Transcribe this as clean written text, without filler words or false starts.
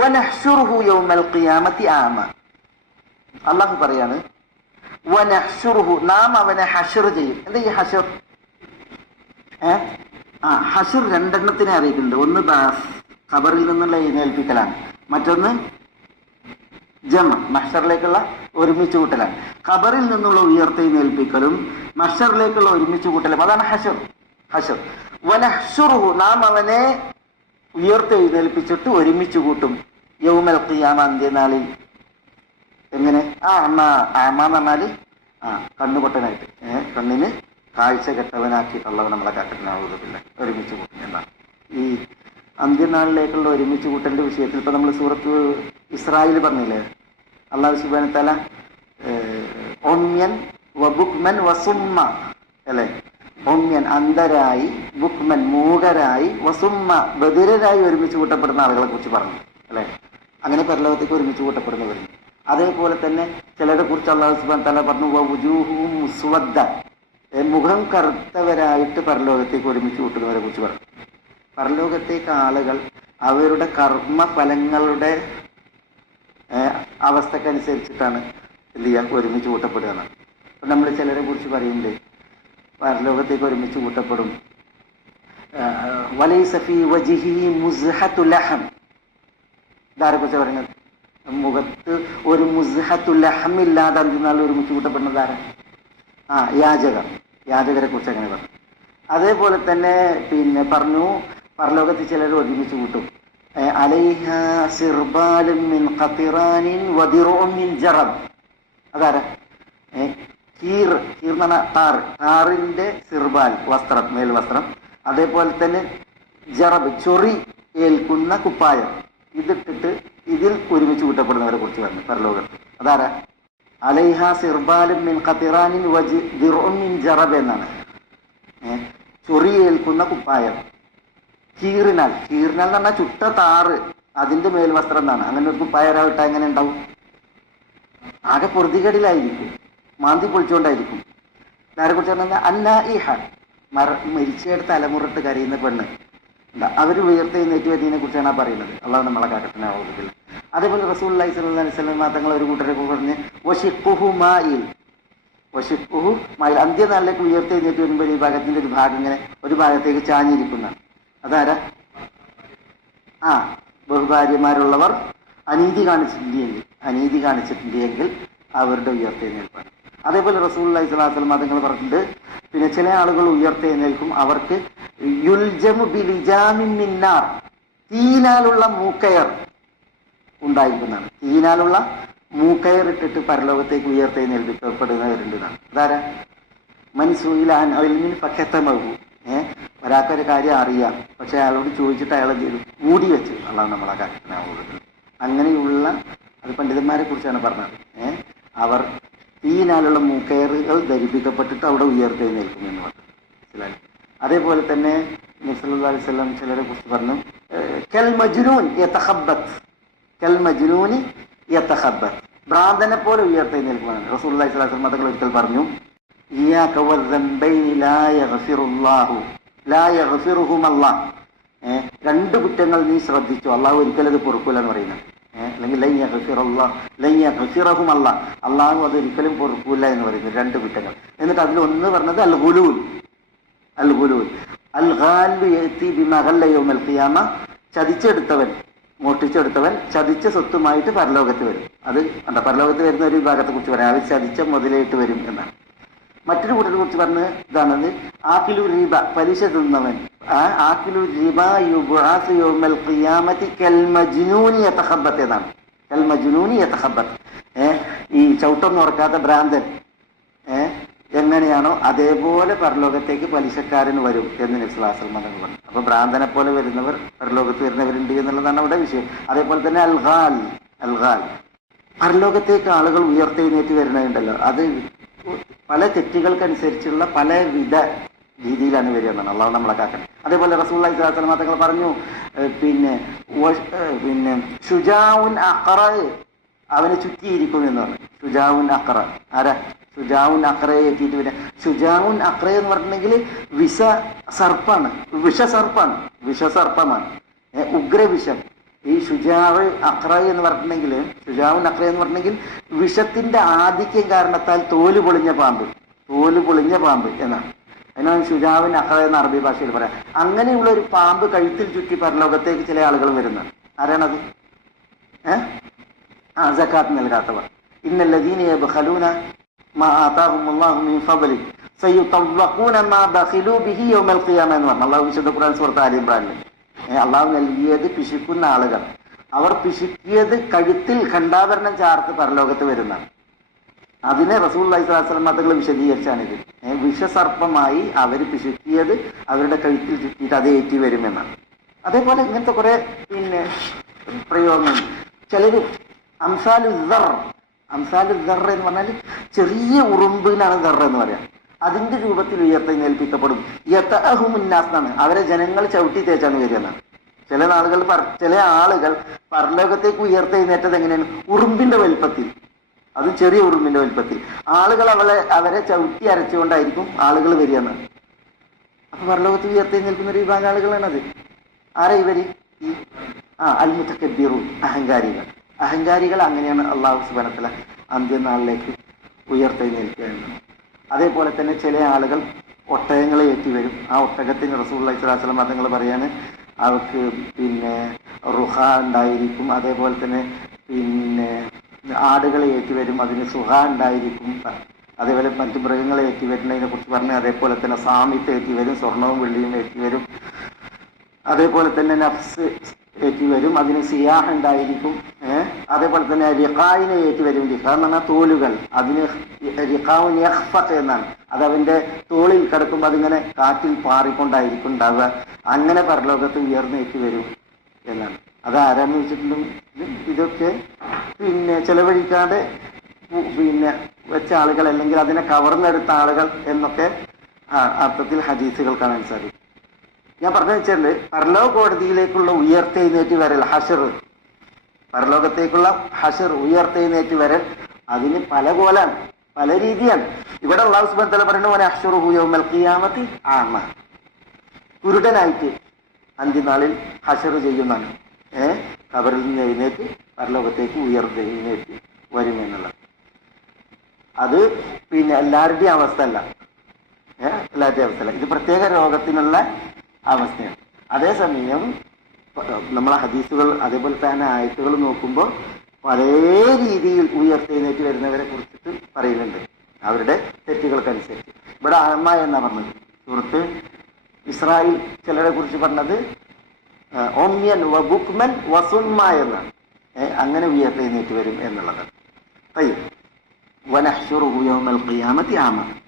വനഹ്ശുറുഹു യൗമൽ ഖിയാമത്തി ആമ. അള്ളാഹു പറയാണ് വനഹ്ശുറുഹു, നാം അവനെ ഹശർ ചെയ്യും. എന്താ ഈ ഹശർ? ഹശർ രണ്ടെണ്ണത്തിനെ അറിയിക്കുന്നുണ്ട്. ഒന്ന് ഖബറിൽ നിന്നുള്ള എഴുന്നേൽപ്പിക്കലാണ്, മറ്റൊന്ന് ജമ മഹ്ശറിലേക്കുള്ള ഒരുമിച്ച് കൂട്ടലാണ്. ഖബറിൽ നിന്നുള്ള ഉയർത്തെഴുന്നേൽപ്പിക്കലും മഹ്ശറിലേക്കുള്ള ഒരുമിച്ച് കൂട്ടലും, അതാണ് ഹശർ. ഹശർ വനഹ്ശുറുഹു, നാം അവനെ ഉയർത്തെഴുന്നേൽപ്പിച്ചിട്ട് ഒരുമിച്ച് കൂട്ടും. യൗമൽ ഖിയാമ, അന്ത്യനാളിൽ. എങ്ങനെ? എന്ന് പറഞ്ഞാല് കണ്ണുപൊട്ടനായിട്ട്, കണ്ണിന് കാഴ്ച കെട്ടവനാക്കിയിട്ടുള്ളവൻ നമ്മളെ കാക്കട്ടിനാവുന്നില്ല, ഒരുമിച്ച് കൂട്ടും എന്നാണ്. ഈ അന്ത്യനാളിലേക്കുള്ള ഒരുമിച്ച് കൂട്ടലിന്റെ വിഷയത്തിൽ ഇപ്പൊ നമ്മൾ സൂറത്ത് ഇസ്രായേൽ പറഞ്ഞില്ലേ, അല്ലാഹു സുബ്ഹാനഹു വ തആല ഒമ്യൻ വബുക്മൻ വസുമ്മ അല്ലെ, ഒമ്യൻ അന്ധരായി, ബുക്മൻ മൂകരായി, വസുമ്മ ബധിരരായി ഒരുമിച്ച് കൂട്ടപ്പെടുന്ന ആളുകളെ കുറിച്ച് പറഞ്ഞു അല്ലെ. അങ്ങനെ പരലോകത്തേക്ക് ഒരുമിച്ച് കൂട്ടപ്പെടുന്നവർ. അതേപോലെ തന്നെ ചിലരെ കുറിച്ച് അല്ലാഹു സുബ്ഹാനഹു വ തആല പറഞ്ഞു വവുജൂഹും മുസ്വദ്ദ, മുഖം കറുത്തവരായിട്ട് പരലോകത്തേക്ക് ഒരുമിച്ച് കൂട്ടുന്നവരെ കുറിച്ച് പറഞ്ഞു. പരലോകത്തേക്ക് ആളുകൾ അവരുടെ കർമ്മഫലങ്ങളുടെ അവസ്ഥക്കനുസരിച്ചിട്ടാണ് എന്ത് ചെയ്യാൻ ഒരുമിച്ച് കൂട്ടപ്പെടുകയാണ്. അപ്പം നമ്മൾ ചിലരെ കുറിച്ച് പറയുന്നുണ്ട് പരലോകത്തേക്ക് ഒരുമിച്ച് കൂട്ടപ്പെടും. വലൈസ ഫീ വജ്ഹി മുസ്ഹത്തുൽ ലഹം, ഇതാരെ കുറിച്ച് പറയുന്നത്? മുഖത്ത് ഒരു മുസ്ഹത്തുൽ ലഹം ഇല്ലാതെ അന്ത്യനാളിൽ ഒരുമിച്ച് കൂട്ടപ്പെടുന്നത് ആരാ? യാചകരെ കുറിച്ച് അങ്ങനെ പറഞ്ഞു. അതേപോലെ തന്നെ പിന്നെ പറഞ്ഞു പരലോകത്ത് ചിലർ ഒരുമിച്ച് കൂട്ടും. അലൈഹ സിർബാലും മിൻ ഖതിറാനിൻ വദിറുൻ മിൻ ജറബ്, അതാരാ? കീർ എന്ന് പറഞ്ഞാൽ താറിന്റെ സിർബാൽ, വസ്ത്രം, മേൽവസ്ത്രം. അതേപോലെ തന്നെ ജറബ്, ചൊറി ഏൽക്കുന്ന കുപ്പായം. ഇതിട്ടിട്ട് ഇതിൽ ഒരുമിച്ച് കൂട്ടപ്പെടുന്നവരെ കുറിച്ച് പറഞ്ഞു പരലോകത്ത്. അതാരാ? അലൈഹ സിർബാലും മിൻ ഖതിറാനിൻ വദിറുൻ മിൻ ജറബ് എന്നാണ്. ചൊറി ഏൽക്കുന്ന കുപ്പായം. കീറിനാൽ എന്ന് പറഞ്ഞാൽ ചുട്ട താറ്, അതിന്റെ മേൽവസ്ത്രം എന്നാണ്. അങ്ങനെ ഒരു കുപ്പായരാവിട്ട എങ്ങനെ ഉണ്ടാവും? ആകെ പൊറുതികേടിലായിരിക്കും, മാന്തി പൊളിച്ചുകൊണ്ടായിരിക്കും. നേരെ കുറിച്ച് പറഞ്ഞാൽ അന്നാഇഹ, മരിച്ചയുടെ തലമുറട്ട് കരയുന്ന പെണ്ണ്. അവർ ഉയർത്തെഴുന്നേറ്റ് വരുന്നതിനെ കുറിച്ചാണ് പറയുന്നത്. അള്ളാഹു നമ്മളെ കാക്കട്ടിനാവുന്നില്ല. അതേപോലെ റസൂലുള്ളാഹി സ്വല്ലല്ലാഹു അലൈഹി വസല്ലം തങ്ങൾ ഒരു കൂട്ടരെ പറഞ്ഞ് വശിഖുഹു മായിൽ, വശിഖുഹു മായിൽ, അന്ത്യനാളിലേക്ക് ഉയർത്തെഴുന്നേറ്റ് വരുമ്പോൾ ഈ ഭാഗത്തിന്റെ ഒരു ഭാഗം ഇങ്ങനെ ഒരു ഭാഗത്തേക്ക് ചാഞ്ഞിരിക്കുന്നതാണ്. അതാരാ? ബഹുഭാര്യമാരുള്ളവർ അനീതി കാണിച്ചിട്ടുണ്ടെങ്കിൽ അവരുടെ ഉയർത്തെഴുന്നേൽപ്പാണ്. അതേപോലെ റസൂലുള്ളാഹി സ്വല്ലല്ലാഹു അലൈഹി വസല്ലം തങ്ങൾ പറഞ്ഞിട്ടുണ്ട്, പിന്നെ ചില ആളുകൾ ഉയർത്തെഴുന്നേൽക്കും, അവർക്ക് യുൽജമു ബിലിജാമിൻ മിന്നാർ, തീനാലുള്ള മൂക്കയർ ഉണ്ടായിരിക്കുന്നതാണ്. തീനാലുള്ള മൂക്കയർ ഇട്ടിട്ട് പരലോകത്തേക്ക് ഉയർത്തെഴുന്നേൽപ്പിക്കപ്പെടുന്നവരുണ്ടെന്നാണ്. അതാരാ? മൻസൂഇല അൻ ഇൽമിൻ ഫഖതമഹു, ഒരാൾക്കൊരു കാര്യം അറിയാം, പക്ഷെ അയാളോട് ചോദിച്ചിട്ട് അയാൾ മൂടി വെച്ച്. അള്ളാഹു നമ്മളെ കാക്കട്ടിനാവുന്നത്. അങ്ങനെയുള്ള അത് പണ്ഡിതന്മാരെ കുറിച്ചാണ് പറഞ്ഞത്. അവർ തീനാലുള്ള മൂക്കയറുകൾ ധരിപ്പിക്കപ്പെട്ടിട്ട് അവിടെ ഉയർത്തെഴുന്നേൽക്കുമെന്ന് പറഞ്ഞു. മനസ്സിലായി? അതേപോലെ തന്നെ നബി സല്ലല്ലാഹു അലൈഹി വസല്ലം ചിലരെ കുറിച്ച് പറഞ്ഞു കൽ മജ്നൂൻ യതഖബ്ബത്ത്, കൽ മജ്നൂനി യതഖബ്ബത്ത്, ഭ്രാന്തനെ പോലെ ഉയർത്തെഴുന്നേൽക്കുമെന്ന് റസൂലുള്ളാഹി സ്വല്ലല്ലാഹു അലൈഹി വസല്ലം തങ്ങൾ ഒരിക്കൽ പറഞ്ഞു. ഇയ്യാക വദ്ദംബൈനി ലാ യഗ്ഫിറുല്ലാഹു ലാ യഗ്ഫിറുഹുമല്ലാഹ്, രണ്ട് കുറ്റങ്ങൾ നീ ശ്രദ്ധിച്ചു, അള്ളാഹു ഒരിക്കലും അത് പൊറുക്കൂല എന്ന് പറയുന്നത്. അല്ലെങ്കിൽ ലൻ യഗ്ഫിറഹുമല്ലാഹ്, അള്ളാഹു അത് ഒരിക്കലും പൊറുക്കൂല എന്ന് പറയുന്നത് രണ്ട് കുറ്റങ്ങൾ. എന്നിട്ട് അതിൽ ഒന്ന് പറഞ്ഞത് അൽ ഗുലൂൽ. അൽ ഗുലൂൽ അൽ ഗാലു യഅതി ബിമാ ഗല്ല യൗമൽ ഖിയാമ, ചതിച്ചെടുത്തവൻ, മോഷ്ടിച്ചെടുത്തവൻ ചതിച്ച സ്വത്തുമായിട്ട് പരലോകത്ത് വരും. അത് പരലോകത്ത് വരുന്ന ഒരു വിഭാഗത്തെ കുറിച്ച് പറയാം, അവർ ചതിച്ച മുതലായിട്ട് വരും എന്നാണ്. മറ്റൊരു കൂട്ടരെ കുറിച്ച് പറഞ്ഞ് ഇതാണത് ആക്കിലു റിബ, പലിശ തിന്നവൻ. ആക്കിലു റിബ യുബ്അസു യൗമൽ ഖിയാമത്തി കൽ മജ്നൂനി യതഖബ്ബത്ത് എന്നാണ്. കൽ മജ്നൂനി യതഖബ്ബത്ത്, ഈ ചവിട്ടൊന്നും ഉറക്കാത്ത ഭ്രാന്തൻ എങ്ങനെയാണോ അതേപോലെ പരലോകത്തേക്ക് പലിശക്കാരൻ വരും എന്ന് നബി സ്വല്ലല്ലാഹു അലൈഹി വസല്ലം പറഞ്ഞു. അപ്പൊ ഭ്രാന്തനെ പോലെ വരുന്നവർ പരലോകത്ത് വരുന്നവരുണ്ട് എന്നുള്ളതാണ് അവിടെ വിഷയം. അതേപോലെ തന്നെ അൽഗാൽ, പരലോകത്തേക്ക് ആളുകൾ ഉയർത്തെഴുന്നേറ്റ് വരുന്നതുണ്ടല്ലോ, അത് പല തെറ്റുകൾക്കനുസരിച്ചുള്ള പലവിധ രീതിയിലാണ് വരിക എന്നാണ്. അള്ളാഹു നമ്മളെ കാക്കട്ടെ. അതേപോലെ റസൂലുള്ളാഹി സ്വല്ലല്ലാഹു അലൈഹി വസല്ലം തങ്ങൾ പറഞ്ഞു പിന്നെ ഷുജാഉൻ അഖറ, അവനെ ചുറ്റിയിരിക്കും എന്ന് പറഞ്ഞു. ഷുജാഉൻ അഖറ ആരാ? ഷുജാഉൻ അഖറയെ എത്തിയിട്ട് വരിക. ഷുജാഉൻ അഖറ എന്ന് പറഞ്ഞിട്ടുണ്ടെങ്കിൽ വിഷസർപ്പമാണ്, ഉഗ്രവിഷം. ഈ ഷുജാവ് അഖ്റ എന്ന് പറഞ്ഞിട്ടുണ്ടെങ്കിൽ, ഷുജാവുൻ അഖ്റ എന്ന് പറഞ്ഞിട്ടുണ്ടെങ്കിൽ വിഷത്തിന്റെ ആധിക്യം കാരണത്താൽ തോല് പൊളിഞ്ഞ പാമ്പ് എന്നാണ്. അതിനാണ് ഷുജാവിൻ അഖ്റ എന്ന അറബി ഭാഷയിൽ പറയാം. അങ്ങനെയുള്ള ഒരു പാമ്പ് കഴുത്തിൽ ചുറ്റി പരലോകത്തേക്ക് ചില ആളുകൾ വരുന്നത്. ആരാണത്? സക്കാത്ത് നൽകാത്തവർ. ഇന്നല്ലദീന യബ്ഖലൂന മാ ആതാഹുമുല്ലാഹു മിൻ ഫദ്ലി സയുതവഖൂന മാ ബഖിലൂ ബിഹി യൗമൽ ഖിയാമ എന്ന് പറഞ്ഞു അല്ലാഹു വിശുദ്ധ ഖുർആൻ സൂറത്ത് ആലി ഇംറാനിൽ. അള്ളാഹു നൽകിയത് പിശുക്കുന്ന ആളുകൾ, അവർ പിശുക്കിയത് കഴുത്തിൽ ഖണ്ഡാഭരണം ചാർത്ത് പരലോകത്ത് വരുന്നതാണ്. അതിനെ റസൂലുള്ളാഹി സ്വല്ലല്ലാഹു അലൈഹി വസല്ലം തങ്ങൾ വിശദീകരിച്ചാണിത്. വിഷസർപ്പമായി അവർ പിശുക്കിയത് അവരുടെ കഴുത്തിൽ ചുറ്റിയിട്ട് അത് ഏറ്റി വരുമെന്നാണ്. അതേപോലെ ഇങ്ങനത്തെ കുറെ പ്രയോഗങ്ങൾ. ചിലര് അംസാലുദ്ദർ എന്ന് പറഞ്ഞാൽ ചെറിയ ഉറുമ്പിനാണ് ദർ എന്ന് പറയാം. അതിന്റെ രൂപത്തിൽ ഉയർത്തെഴുന്നേൽപ്പിക്കപ്പെടും. യതഅഹുമുന്നാസ് എന്നാണ്, അവരെ ജനങ്ങൾ ചവിട്ടി തേച്ചാണ് വരുന്നതാണ്. ചില ആളുകൾ പരലോകത്തേക്ക് ഉയർത്തെഴുന്നേറ്റത് എങ്ങനെയാണ്? ഉറുമ്പിന്റെ വലുപ്പത്തിൽ, അത് ചെറിയ ഉറുമ്പിന്റെ വലുപ്പത്തിൽ. ആളുകൾ അവരെ ചവിട്ടി അരച്ചുകൊണ്ടായിരിക്കും ആളുകൾ വരികയെന്നാണ്. അപ്പൊ പരലോകത്ത് ഉയർത്തെഴുന്നേൽക്കുന്ന ഒരു വിഭാഗം ആളുകളാണത്. ആരാ ഇവര്? ഈ അൽമുതകബ്ബിറൂൻ, അഹങ്കാരികൾ അങ്ങനെയാണ് അല്ലാഹു സുബ്ഹാനഹു വ തആല അന്ത്യനാളിലേക്ക് ഉയർത്തെഴുന്നേൽക്കുകയാണ്. അതേപോലെ തന്നെ ചില ആളുകൾ ഒട്ടകങ്ങളെ ഏറ്റി വരും. ആ ഒട്ടകത്തിന് റസൂലുള്ളാഹി സ്വല്ലല്ലാഹു അലൈഹി വസല്ലം തങ്ങൾ പറയാണ്, അവർക്ക് റുഹ ഉണ്ടായിരിക്കും. അതേപോലെ തന്നെ ആടുകളെ ഏറ്റി വരും, അതിന് സുഹ ഉണ്ടായിരിക്കും. അതേപോലെ മറ്റു മൃഗങ്ങളെ ഏറ്റി വരുന്നതിനെ കുറിച്ച് പറഞ്ഞ്, അതേപോലെ തന്നെ സാമിത്ത് ഏറ്റി വരും, സ്വർണവും വെള്ളിയും ഏറ്റി വരും. അതേപോലെ തന്നെ നഫ്സ് ഏറ്റി വരും, അതിന് സിയാഹ് ഉണ്ടായിരിക്കും. അതേപോലെ തന്നെ റിഖായിനെ ഏറ്റി വരും. റിഖ എന്ന് പറഞ്ഞാൽ തോലുകൾ, അതിന് റിഖാവുൻ യഖ്ഫഖ് എന്നാണ്. അത് അവന്റെ തോളിൽ കിടക്കുമ്പോൾ അതിങ്ങനെ കാറ്റിൽ പാറിക്കൊണ്ടായിരിക്കും ഉണ്ടാവുക. അങ്ങനെ പരലോകത്ത് ഉയർന്നേറ്റി വരും എന്നാണ്. അത് ആരാന്ന് വെച്ചിട്ടുണ്ടെങ്കിൽ ഇതൊക്കെ ചെലവഴിക്കാതെ വെച്ച ആളുകൾ, അല്ലെങ്കിൽ അതിനെ കവർന്നെടുത്ത ആളുകൾ എന്നൊക്കെ അർത്ഥത്തിൽ ഹദീസുകൾ കാണാൻ സാധിക്കും. ഞാൻ പറഞ്ഞു വെച്ചിട്ടുണ്ട്, പരലോക കോടതിയിലേക്കുള്ള ഉയർത്തെഴുന്നേറ്റ് വരൽ, ഹശർ, പരലോകത്തേക്കുള്ള ഹശർ, ഉയർത്തെഴുന്നേറ്റ് വരൽ, അതിന് പല കോലാണ്, പല രീതിയാണ്. ഇവിടെ അല്ലാഹു സുബ്ഹാനഹു വ തആല പറയുന്ന പോലെ അഹ്ശറുഹു യൗമൽ ഖിയാമത്തി ആമ, കുരുടനായിട്ട് അന്ത്യനാളിൽ ഹശർ ചെയ്യുന്നതാണ്. ഖബറിൽ നിന്ന് എഴുന്നേറ്റ് പരലോകത്തേക്ക് ഉയർത്തെഴുന്നേറ്റ് വരുമെന്നുള്ളത്. അത് എല്ലാവരുടെയും അവസ്ഥ അല്ല, ഇത് പ്രത്യേക രോഗത്തിനുള്ള അവസ്ഥയാണ്. അതേസമയം നമ്മളെ ഹദീസുകൾ അതേപോലെ തന്നെ ആയത്തുകൾ നോക്കുമ്പോൾ പല രീതിയിൽ ഉയർത്തെഴുന്നേറ്റ് വരുന്നവരെ കുറിച്ചിട്ട് പറയുന്നുണ്ട്, അവരുടെ തെറ്റുകൾക്കനുസരിച്ച്. ഇവിടെ അമ്മ എന്നാ പറഞ്ഞത്. സുഹൃത്ത് ഇസ്രായേൽ ചിലരെ കുറിച്ച് പറഞ്ഞത് ഓമ്യൻ വബുക്മൻ വസുമ്മ എന്നാണ്. അങ്ങനെ ഉയർത്തെഴുന്നേറ്റ് വരും എന്നുള്ളത്. വനഹ്ശുറുഹു യൗമൽ ഖിയാമത്തി ആമ.